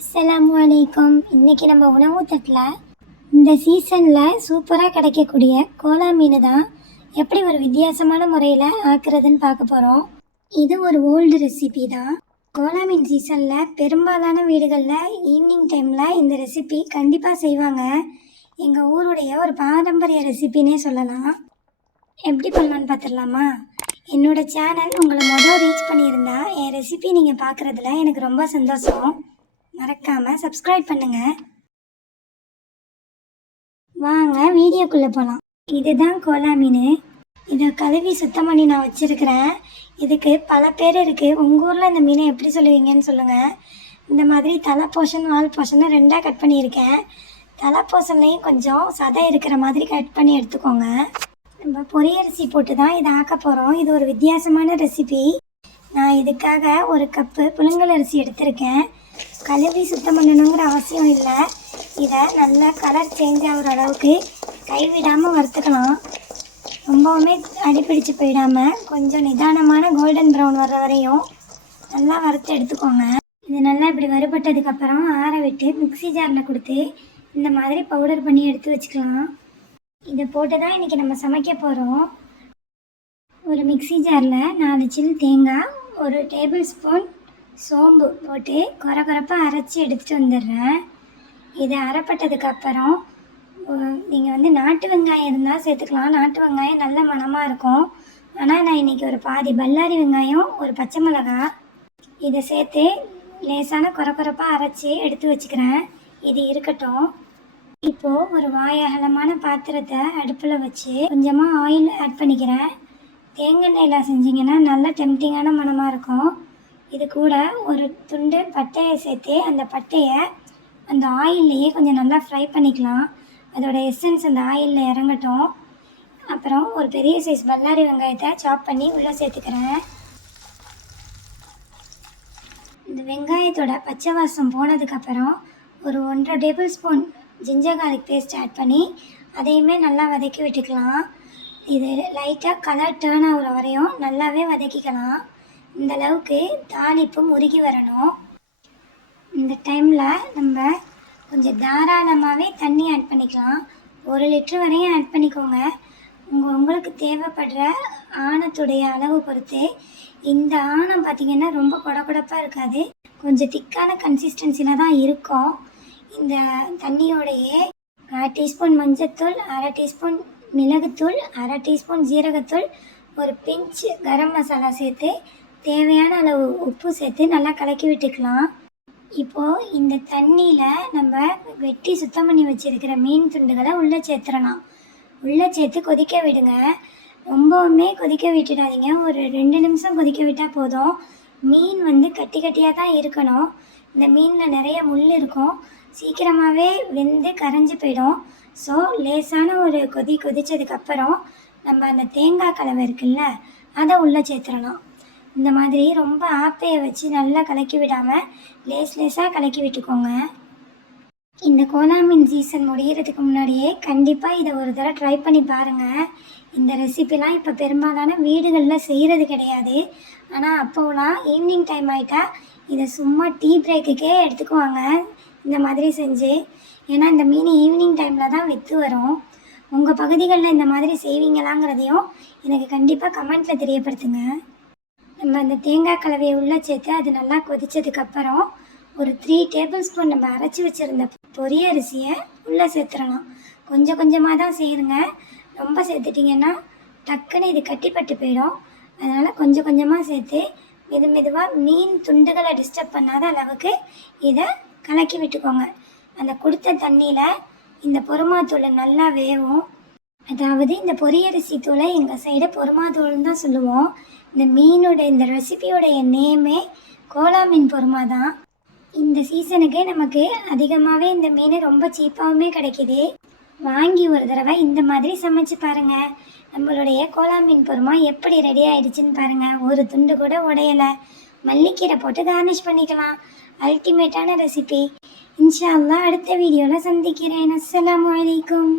அஸ்லாம் வலைக்கம் இன்னைக்கு நம்ம உணவு தட்டில் இந்த சீசனில் சூப்பராக கிடைக்கக்கூடிய கோலா மீன் தான் எப்படி ஒரு வித்தியாசமான முறையில் ஆக்குறதுன்னு பார்க்க போகிறோம் இது ஒரு ஓல்டு ரெசிபி தான். கோலா மீன் சீசனில் பெரும்பாலான வீடுகளில் ஈவினிங் டைமில் இந்த ரெசிபி கண்டிப்பாக செய்வாங்க. எங்கள் ஊருடைய ஒரு பாரம்பரிய ரெசிபினே சொல்லலாம். எப்படி பண்ணலான்னு பார்த்துடலாமா என்னோட சேனல் உங்களை மொதல் ரீச் பண்ணியிருந்தா என் ரெசிபி நீங்கள் பார்க்குறதுல எனக்கு ரொம்ப சந்தோஷம். மறக்காமல் சப்ஸ்கிரைப் பண்ணுங்கள் வாங்க வீடியோக்குள்ளே போகலாம் இதுதான் கோலா மீன். இதை கழுவி சுத்தம் பண்ணி நான் வச்சுருக்கிறேன். இதுக்கு பல பேர் இருக்குது உங்கள் ஊரில் இந்த மீனை எப்படி சொல்லுவீங்கன்னு சொல்லுங்கள் இந்த மாதிரி தலை போர்ஷன் வால் போர்ஷனை ரெண்டாக கட் பண்ணியிருக்கேன். தலை போர்ஷன்லேயும் கொஞ்சம் சதை இருக்கிற மாதிரி கட் பண்ணி எடுத்துக்கோங்க. நம்ம பொரியரிசி போட்டு தான் இதை ஆக்க போகிறோம் இது ஒரு வித்தியாசமான ரெசிபி நான் இதுக்காக ஒரு கப்பு புழுங்கல் அரிசி எடுத்திருக்கேன். கழுவி சுத்தம் பண்ணணுங்கிற அவசியம் இல்லை. இதை நல்லா கலர் சேஞ்ச் ஆகிற அளவுக்கு கைவிடாமல் வறுத்துக்கலாம். ரொம்பவுமே அடிப்பிடிச்சு போயிடாமல் கொஞ்சம் நிதானமான கோல்டன் ப்ரௌன் வர்ற வரையும் நல்லா வறுத்து எடுத்துக்கோங்க. இது நல்லா இப்படி வறுபட்டதுக்கப்புறம் ஆற விட்டு மிக்ஸி ஜாரில் கொடுத்து இந்த மாதிரி பவுடர் பண்ணி எடுத்து வச்சுக்கலாம். இதை போட்டு தான் இன்றைக்கி நம்ம சமைக்க போகிறோம் ஒரு மிக்ஸி ஜாரில் நாலு சில் தேங்காய் ஒரு டேபிள் ஸ்பூன் சோம்பு போட்டு குறை குறைப்பாக அரைச்சி எடுத்துகிட்டு வந்துடுறேன். இது அரைப்பட்டதுக்கப்புறம் நீங்கள் வந்து நாட்டு வெங்காயம் இருந்தால் சேர்த்துக்கலாம். நாட்டு வெங்காயம் நல்ல மணமாக இருக்கும். ஆனால் நான் இன்றைக்கி ஒரு பாதி பல்லாரி வெங்காயம் ஒரு பச்சை மிளகாய் இதை சேர்த்து லேசான குறை குறைப்பாக அரைச்சி எடுத்து வச்சுக்கிறேன். இது இருக்கட்டும். இப்போது ஒரு வாய் அகலமான பாத்திரத்தை அடுப்பில் வச்சு கொஞ்சமாக ஆயில் ஆட் பண்ணிக்கிறேன். தேங்காய் எண்ணெயில் செஞ்சிங்கன்னா நல்ல டெம்டிங்கான மணமாக இருக்கும். இது கூட ஒரு துண்டு பட்டையை சேர்த்து அந்த பட்டையை அந்த ஆயில்லையே கொஞ்சம் நல்லா ஃப்ரை பண்ணிக்கலாம். அதோடய எசன்ஸ் அந்த ஆயிலில் இறங்கட்டும். அப்புறம் ஒரு பெரிய சைஸ் பல்லாரி வெங்காயத்தை சாப் பண்ணி உள்ளே சேர்த்துக்கிறேன். இந்த வெங்காயத்தோட பச்சை வாசம் போனதுக்கப்புறம் ஒரு ஒன்றரை tablespoon ginger garlic paste add பண்ணி அதையுமே நல்லா வதக்கி விட்டுக்கலாம். இது லைட்டாக கலர் டேர்ன் ஆகுற வரையும் நல்லாவே வதக்கிக்கலாம். இந்த அளவுக்கு தாளிப்பு முருகி வரணும். இந்த டைமில் நம்ம கொஞ்சம் தாராளமாகவே தண்ணி ஆட் பண்ணிக்கலாம். ஒரு லிட்டர் வரையும் ஆட் பண்ணிக்கோங்க. உங்கள் உங்களுக்கு தேவைப்படுற ஆணத்துடைய அளவு பொறுத்து இந்த ஆணம் பார்த்திங்கன்னா ரொம்ப கொடகொடப்பாக இருக்காது. கொஞ்சம் திக்கான கன்சிஸ்டன்சியில் தான் இருக்கும். இந்த தண்ணியோடையே அரை டீஸ்பூன் மஞ்சத்தூள் அரை டீஸ்பூன் மிளகுத்தூள் அரை டீஸ்பூன் ஜீரகத்தூள் ஒரு பிஞ்ச் கரம் மசாலா சேர்த்து தேவையான அளவு உப்பு சேர்த்து நல்லா கலக்கி விட்டுக்கலாம். இப்போது இந்த தண்ணியில் நம்ம வெட்டி சுத்தம் பண்ணி வச்சுருக்கிற மீன் துண்டுகளை உள்ளே சேர்த்துடலாம். உள்ளே சேர்த்து கொதிக்க விடுங்க. ரொம்பவுமே கொதிக்க விட்டுடாதீங்க. ஒரு ரெண்டு நிமிஷம் கொதிக்க விட்டால் போதும். மீன் வந்து கட்டி கட்டியாக தான் இருக்கணும். இந்த மீனில் நிறைய முள் இருக்கும். சீக்கிரமாகவே வெந்து கரைஞ்சி போயிடும். ஸோ லேசான ஒரு கொதி கொதித்ததுக்கப்புறம் நம்ம அந்த தேங்காய் கலவை இருக்குல்ல அதை உள்ளே சேர்த்துடலாம். இந்த மாதிரி ரொம்ப ஆப்பையை வச்சு நல்லா கலக்கி விடாமல் லேஸ் லேஸாக கலக்கி விட்டுக்கோங்க. இந்த கோதாமீன் சீசன் முடிகிறதுக்கு முன்னாடியே கண்டிப்பாக இதை ஒரு தடவை ட்ரை பண்ணி பாருங்கள் இந்த ரெசிபிலாம் இப்போ பெரும்பாலான வீடுகளில் செய்கிறது கிடையாது. ஆனால் அப்போலாம் ஈவினிங் டைம் ஆகிட்டா இதை சும்மா டீ பிரேக்குக்கே எடுத்துக்குவாங்க. இந்த மாதிரி செஞ்சு. ஏன்னா இந்த மீன் ஈவினிங் டைமில் தான் விற்று வரும். உங்கள் பகுதிகளில் இந்த மாதிரி செய்வீங்களாங்கிறதையும் எனக்கு கண்டிப்பாக கமெண்ட்டில் தெரியப்படுத்துங்க. நம்ம அந்த தேங்காய் கலவையை உள்ளே சேர்த்து அது நல்லா கொதித்ததுக்கப்புறம் ஒரு த்ரீ டேபிள் ஸ்பூன் நம்ம அரைச்சி வச்சுருந்த பொரிய அரிசியை உள்ளே சேர்த்துடலாம் கொஞ்சம் கொஞ்சமாக தான் செய்யுங்க. ரொம்ப சேர்த்துட்டிங்கன்னா டக்குன்னு இது கட்டிப்பட்டு போயிடும். அதனால் கொஞ்சம் கொஞ்சமாக சேர்த்து மெது மெதுவாக மீன் துண்டுகளை டிஸ்டர்ப் பண்ணாத அளவுக்கு இதை கலக்கி விட்டுக்கோங்க. அந்த கொடுத்த தண்ணியில் இந்த பொறுமாத்தூள் நல்லா வேகும் அதாவது இந்த பொரியரிசி தூளை எங்கள் சைடு பொறுமாத்தூள்னு தான் சொல்லுவோம். இந்த மீனோட இந்த ரெசிபியோடைய நேமே கோலா மீன் பொறுமா தான். இந்த சீசனுக்கு நமக்கு அதிகமாகவே இந்த மீன் ரொம்ப சீப்பாகவுமே கிடைக்கிது. வாங்கி ஒரு தடவை இந்த மாதிரி சமைச்சு பாருங்க. நம்மளுடைய கோலா மீன் பொறுமா எப்படி ரெடி ஆயிடுச்சுன்னு பாருங்கள் ஒரு துண்டு கூட உடையலை. மல்லிக்கீரை போட்டு கார்னிஷ் பண்ணிக்கலாம். அல்டிமேட்டான ரெசிபி இன்ஷா அல்லா அடுத்த வீடியோவில் சந்திக்கிறேன். அஸ்லாம் அலைக்கும்.